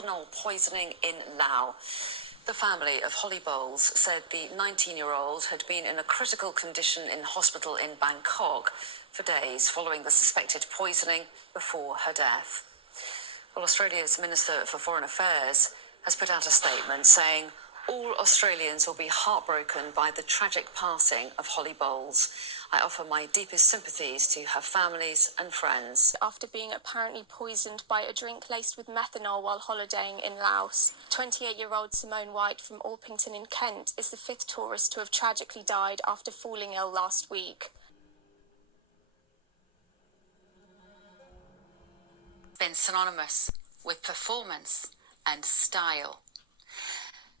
methanol poisoning in Laos. The family of Holly Bowles said the 19-year-old had been in a critical condition in hospital in Bangkok for days following the suspected poisoning before her death. Well, Australia's Minister for Foreign Affairs has put out a statement saying all Australians will be heartbroken by the tragic passing of Holly Bowles. I offer my deepest sympathies to her families and friends. After being apparently poisoned by a drink laced with methanol while holidaying in Laos, 28-year-old Simone White from Orpington in Kent is the fifth tourist to have tragically died after falling ill last week. Been synonymous with performance and style.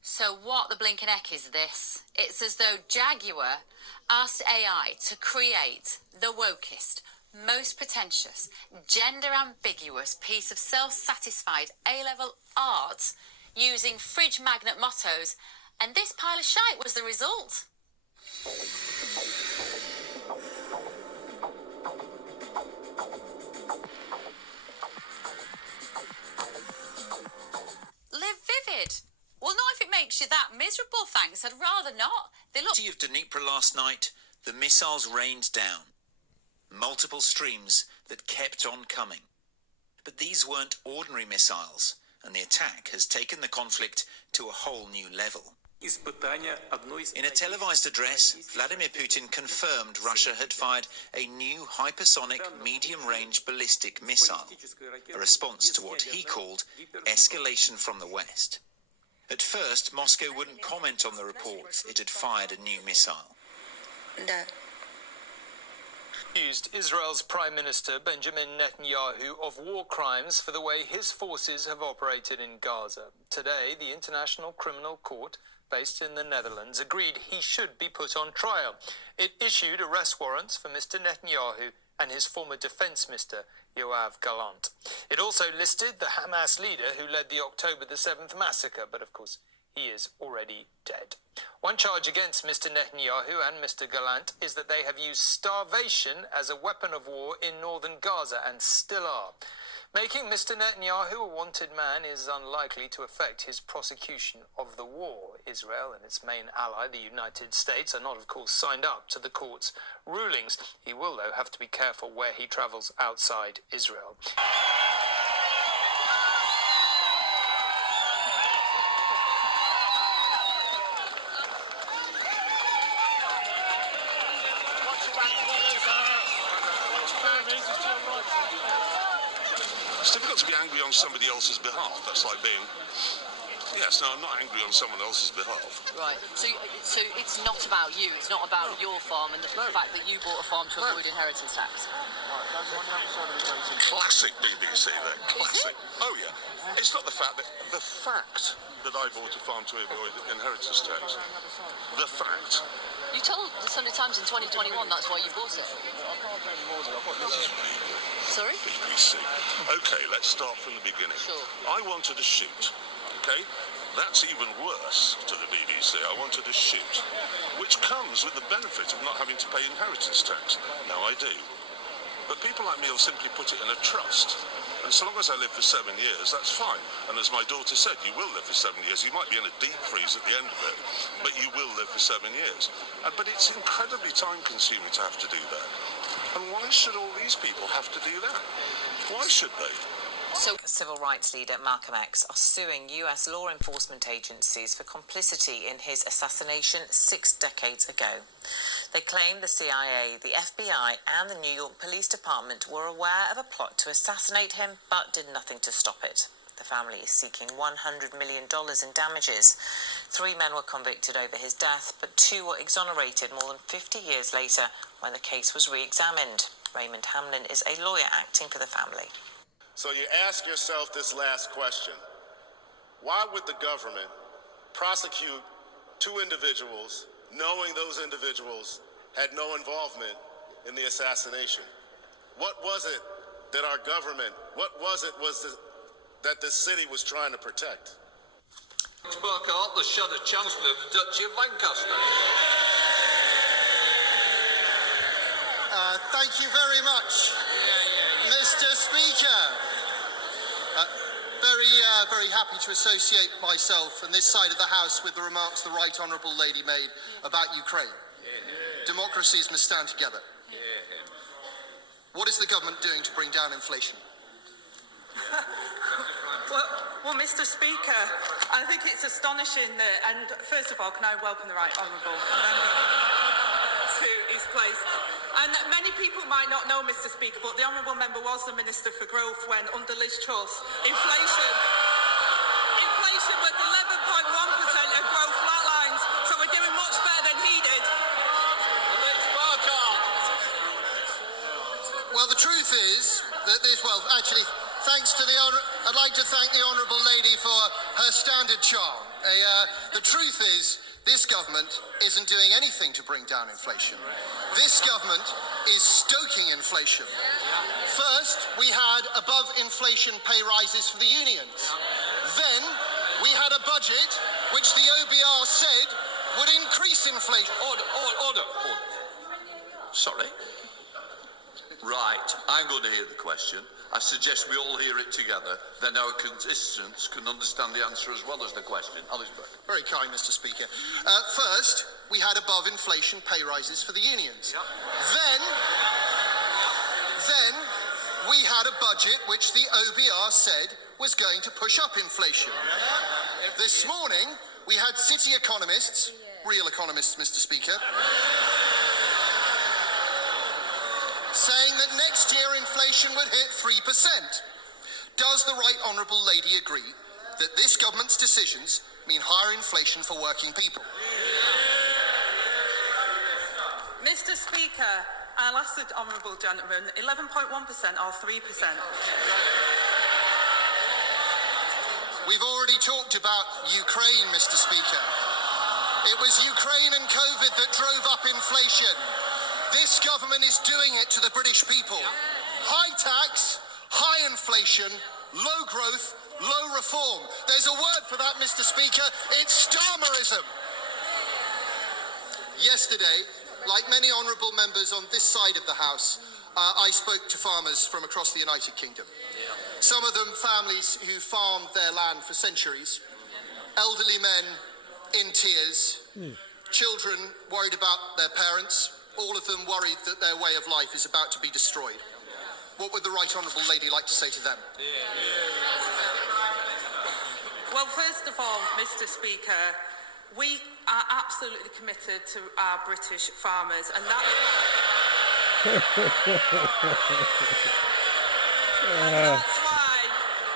So what the blinking heck is this? It's as though Jaguar asked AI to create the wokest, most pretentious, gender-ambiguous piece of self-satisfied A-level art using fridge magnet mottos, and this pile of shite was the result. Live vivid. Well, not if it makes you that miserable, thanks. I'd rather not. They look... Of Dnipro last night, the missiles rained down. Multiple streams that kept on coming. But these weren't ordinary missiles, and the attack has taken the conflict to a whole new level. In a televised address, Vladimir Putin confirmed Russia had fired a new hypersonic medium-range ballistic missile, a response to what he called escalation from the West. At first, Moscow wouldn't comment on the reports it had fired a new missile. Accused Israel's Prime Minister Benjamin Netanyahu of war crimes for the way his forces have operated in Gaza. Today, the International Criminal Court, based in the Netherlands, agreed he should be put on trial. It issued arrest warrants for Mr. Netanyahu and his former defense minister, Yoav Gallant. It also listed the Hamas leader who led the October the 7th massacre, but of course he is already dead. One charge against Mr. Netanyahu and Mr. Gallant is that they have used starvation as a weapon of war in northern Gaza and still are. Making Mr. Netanyahu a wanted man is unlikely to affect his prosecution of the war. Israel and its main ally, the United States, are not, of course, signed up to the court's rulings. He will, though, have to be careful where he travels outside Israel. It's difficult to be angry on somebody else's behalf. That's like being... Yes, no, I'm not angry on someone else's behalf. Right. So it's not about you. It's not about your farm and the fact that you bought a farm to avoid inheritance tax. Classic BBC then. Classic. Oh, yeah. It's not the fact that I bought a farm to avoid inheritance tax. The fact. You told the Sunday Times in 2021 that's why you bought it. Sorry? BBC. Okay, let's start from the beginning. Sure. I wanted a shoot. Okay? That's even worse to the BBC. I wanted a shoot, which comes with the benefit of not having to pay inheritance tax. Now I do. But people like me will simply put it in a trust. And so long as I live for 7 years, that's fine. And as my daughter said, you will live for 7 years. You might be in a deep freeze at the end of it, but you will live for 7 years. But it's incredibly time-consuming to have to do that. And why should all these people have to do that? Why should they? So, civil rights leader Malcolm X are suing US law enforcement agencies for complicity in his assassination 6 decades ago. They claim the CIA, the FBI and the New York Police Department were aware of a plot to assassinate him but did nothing to stop it. The family is seeking $100 million in damages. 3 men were convicted over his death, but 2 were exonerated more than 50 years later when the case was re-examined. Raymond Hamlin is a lawyer acting for the family. So you ask yourself this last question. Why would the government prosecute 2 individuals knowing those individuals had no involvement in the assassination? What was it that our government, that this city was trying to protect? Burkhardt, the Shudder Chancellor of the Duchy of Lancaster. Thank you very much, Mr. Speaker. very happy to associate myself and this side of the House with the remarks the Right Honourable Lady made about Ukraine. Democracies must stand together. What is the government doing to bring down inflation? Well, Mr. Speaker, I think it's astonishing that, and first of all, can I welcome the Right Honourable Member to his place? And many people might not know, Mr. Speaker, but the Honourable Member was the Minister for Growth when, under Liz Truss, inflation was 11.1% and growth flatlines, so we're doing much better than he did. Well, the truth is that I'd like to thank the Honourable Lady for her standard charm. The truth is, this government isn't doing anything to bring down inflation. This government is stoking inflation. First, we had above-inflation pay rises for the unions. Then, we had a budget which the OBR said would increase inflation. Order. Sorry. Right, I'm going to hear the question. I suggest we all hear it together, then our contestants can understand the answer as well as the question. Alice Burke. Very kind, Mr. Speaker. First, we had above-inflation pay rises for the unions. Yep. Then, we had a budget which the OBR said was going to push up inflation. This morning, we had city economists, real economists, Mr. Speaker, saying that next year inflation would hit 3%. Does the Right Honourable Lady agree that this government's decisions mean higher inflation for working people? Mr. Speaker, I'll ask the Honourable Gentleman, 11.1% or 3%? We've already talked about Ukraine, Mr. Speaker. It was Ukraine and COVID that drove up inflation. This government is doing it to the British people. High tax, high inflation, low growth, low reform. There's a word for that, Mr. Speaker. It's Starmerism. Yesterday, like many honourable members on this side of the House, I spoke to farmers from across the United Kingdom. Some of them families who farmed their land for centuries, elderly men in tears, children worried about their parents, all of them worried that their way of life is about to be destroyed. What would the Right Honourable Lady like to say to them? Well, first of all, Mr. Speaker, we are absolutely committed to our British farmers, and that's why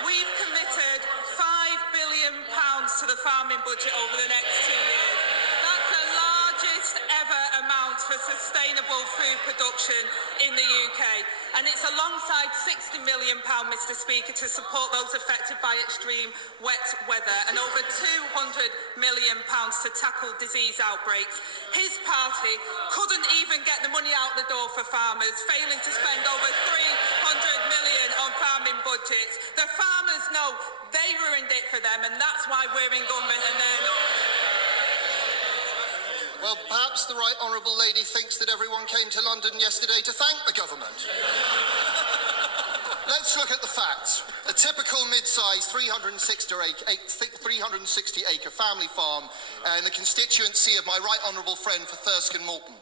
we've committed £5 billion to the farming budget over the next 2 years. That's the largest ever amount for sustainable food production in the UK. And it's alongside £60 million, Mr. Speaker, to support those affected by extreme wet weather and over £200 million to tackle disease outbreaks. His party couldn't even get the money out the door for farmers, failing to spend over £300 million on farming budgets. The farmers know they ruined it for them, and that's why we're in government and they're not. Well, perhaps the Right Honourable Lady thinks that everyone came to London yesterday to thank the government. Let's look at the facts. A typical mid-sized 360-acre family farm in the constituency of my Right Honourable friend for Thirsk and Moulton.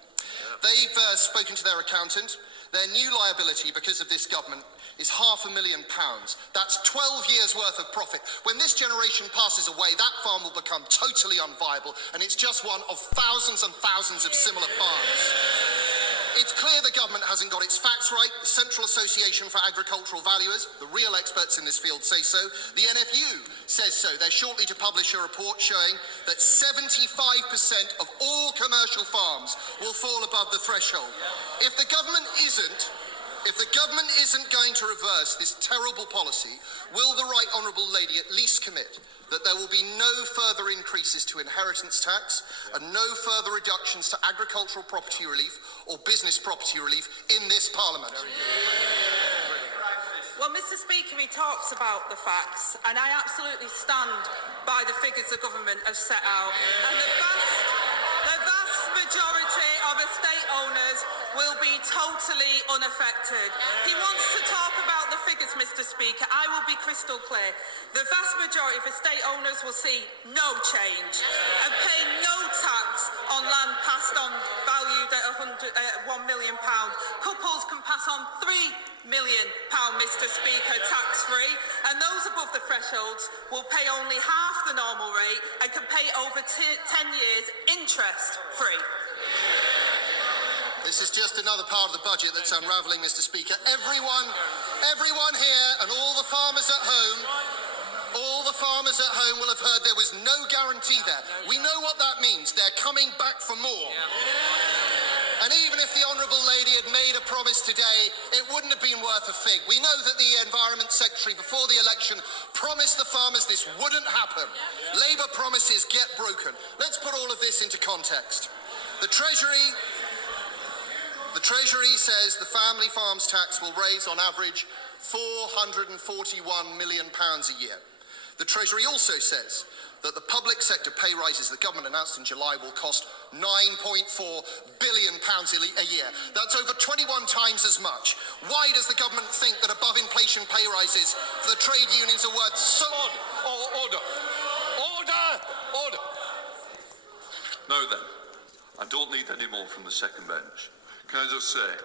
They've spoken to their accountant. Their new liability because of this government is £500,000. That's 12 years' worth of profit. When this generation passes away, that farm will become totally unviable, and it's just one of thousands and thousands of similar farms. It's clear the government hasn't got its facts right. The Central Association for Agricultural Valuers, the real experts in this field, say so. The NFU says so. They're shortly to publish a report showing that 75% of all commercial farms will fall above the threshold. If the government isn't going to reverse this terrible policy, will the Right Honourable Lady at least commit that there will be no further increases to inheritance tax and no further reductions to agricultural property relief or business property relief in this Parliament? Well, Mr. Speaker, he talks about the facts, and I absolutely stand by the figures the government has set out. And the vast majority of estate owners will be totally unaffected. He wants to talk about the figures, Mr. Speaker. I will be crystal clear. The vast majority of estate owners will see no change and pay no tax on land passed on valued at £1 million. Couples can pass on £3 million, Mr. Speaker, tax-free, and those above the thresholds will pay only half the normal rate and can pay over 10 years interest-free. This is just another part of the budget that's unravelling, Mr. Speaker. Everyone here and all the farmers at home will have heard there was no guarantee there. We know what that means. They're coming back for more. And even if the Honourable Lady had made a promise today, it wouldn't have been worth a fig. We know that the Environment Secretary before the election promised the farmers this wouldn't happen. Labour promises get broken. Let's put all of this into context. The Treasury says the family farms tax will raise on average £441 million a year. The Treasury also says that the public sector pay rises the government announced in July will cost £9.4 billion a year. That's over 21 times as much. Why does the government think that above inflation pay rises for the trade unions are worth so... Order! Now then, I don't need any more from the second bench. Can I just say,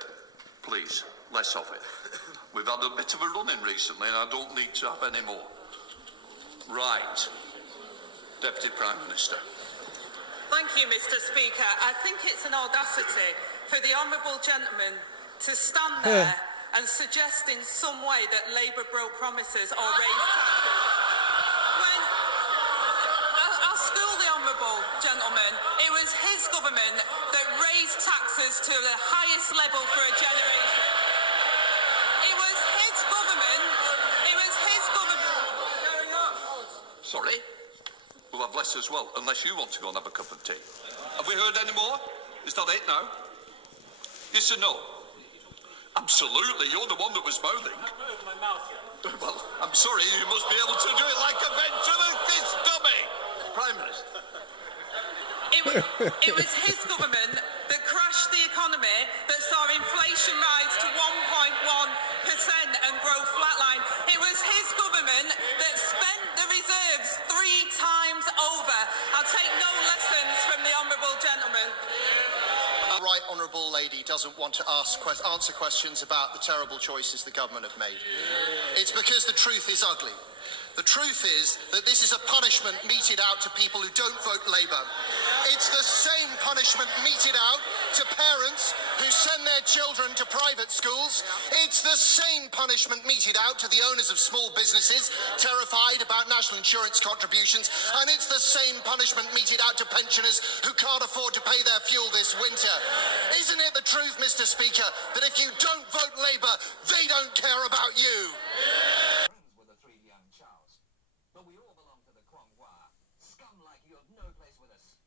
please, less of it. We've had a bit of a run-in recently and I don't need to have any more. Right. Deputy Prime Minister. Thank you, Mr. Speaker. I think it's an audacity for the honourable gentleman to stand there and suggest in some way that Labour broke promises or raised taxes. When I'll school the honourable gentleman, it was his government that raised taxes to the highest level for a generation. It was his government. Sorry? We'll have less as well, unless you want to go and have a cup of tea. Have we heard any more? Is that it now? Yes or no? Absolutely, you're the one that was mouthing. Well, I'm sorry, you must be able to do it like a ventriloquist dummy. Prime Minister. It was his government that crashed the economy, that saw inflation rise to 1.1% and growth flatline. It was his government that spent the reserves 3 times over. I'll take no lessons from the honourable gentleman. The right honourable lady doesn't want to answer questions about the terrible choices the government have made. It's because the truth is ugly. The truth is that this is a punishment meted out to people who don't vote Labour. It's the same punishment meted out to parents who send their children to private schools. It's the same punishment meted out to the owners of small businesses terrified about national insurance contributions. And it's the same punishment meted out to pensioners who can't afford to pay their fuel this winter. Isn't it the truth, Mr. Speaker, that if you don't vote Labour, they don't care about you? With the 3 young Charles, but we all belong to the Kwong Wah. Scum like you have no place with us.